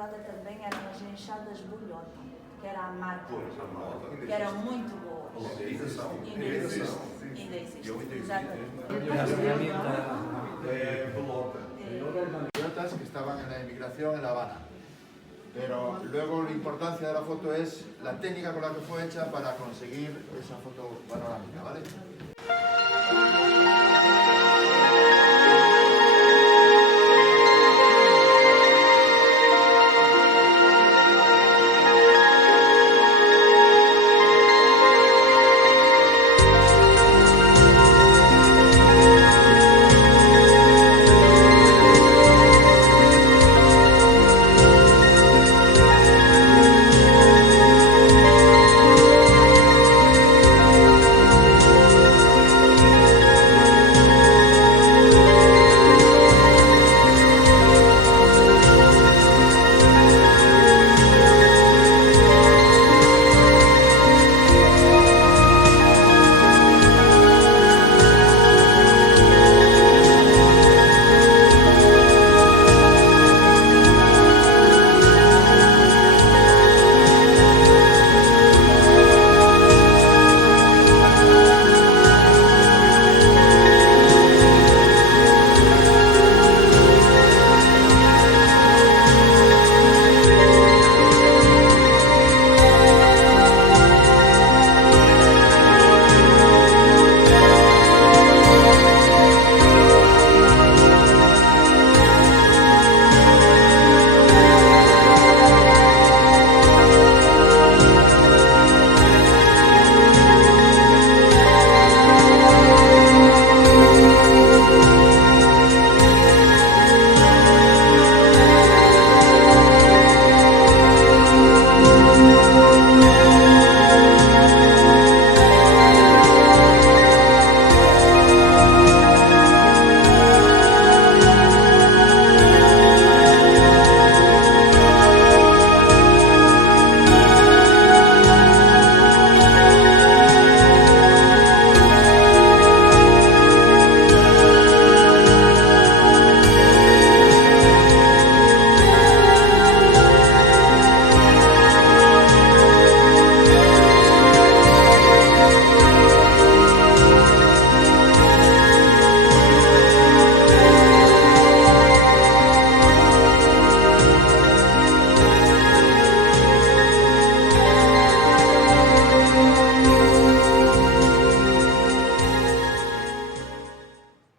temporada também eram as enxadas bolhota, que era a marca, que eram muito boas. Ainda são. Ainda existe. Exatamente. Patriotas que estaban en la inmigración en La Habana. Pero luego la importancia de la foto es la técnica con la que fue hecha para conseguir esa foto panorámica, ¿vale?